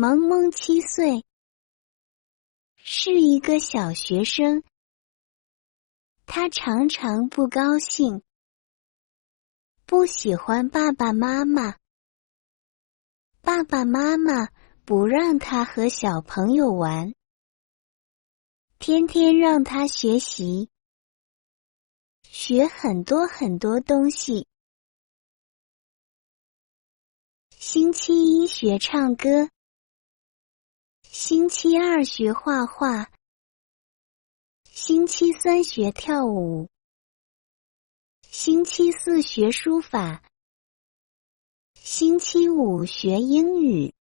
萌萌7岁，是一个小学生。他常常不高兴，不喜欢爸爸妈妈。爸爸妈妈不让他和小朋友玩，天天让他学习，学很多很多东西。星期1学唱歌，星期2学画画，星期3学跳舞，星期4学书法，星期5学英语。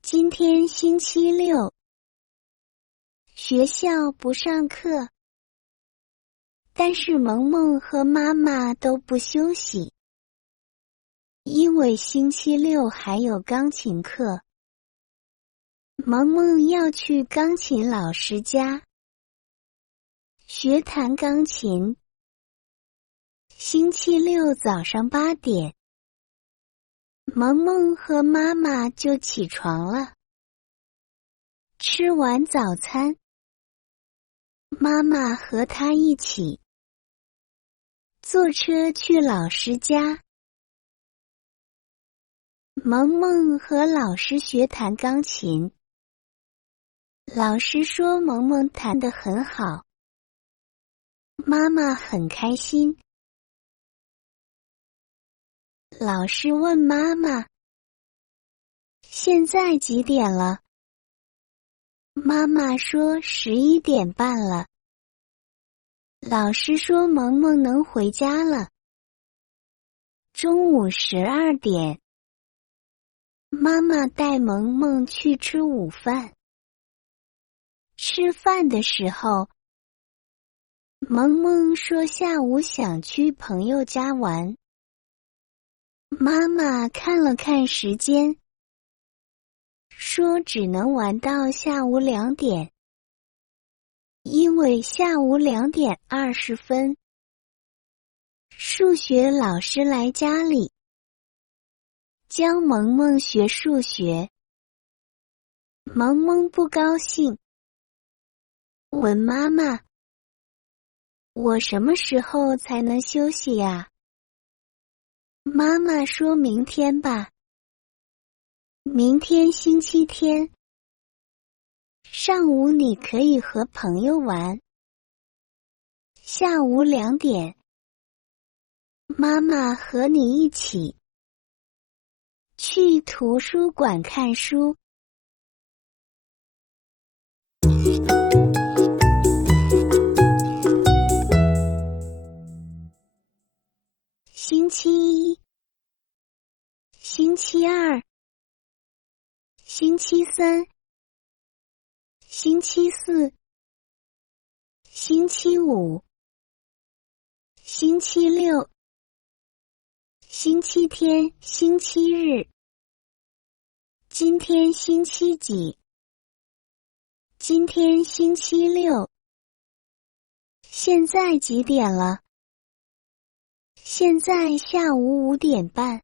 今天星期6，学校不上课，但是萌萌和妈妈都不休息，因为星期6还有钢琴课。萌萌要去钢琴老师家学弹钢琴。星期6早上8点，萌萌和妈妈就起床了。吃完早餐，妈妈和她一起坐车去老师家。萌萌和老师学弹钢琴，老师说萌萌弹得很好，妈妈很开心。老师问妈妈：“现在几点了？”妈妈说11点半了。老师说萌萌能回家了。中午12点，妈妈带萌萌去吃午饭。吃饭的时候，萌萌说下午想去朋友家玩。妈妈看了看时间，说只能玩到下午2点，因为下午2点20分，数学老师来家里教萌萌学数学。萌萌不高兴，问妈妈：“我什么时候才能休息呀？”妈妈说明天吧。明天星期天，上午你可以和朋友玩。下午2点，妈妈和你一起去图书馆看书。星期1，星期2，星期3，星期4，星期5，星期6，星期天，星期日。今天星期几？今天星期6。现在几点了？现在下午5点半。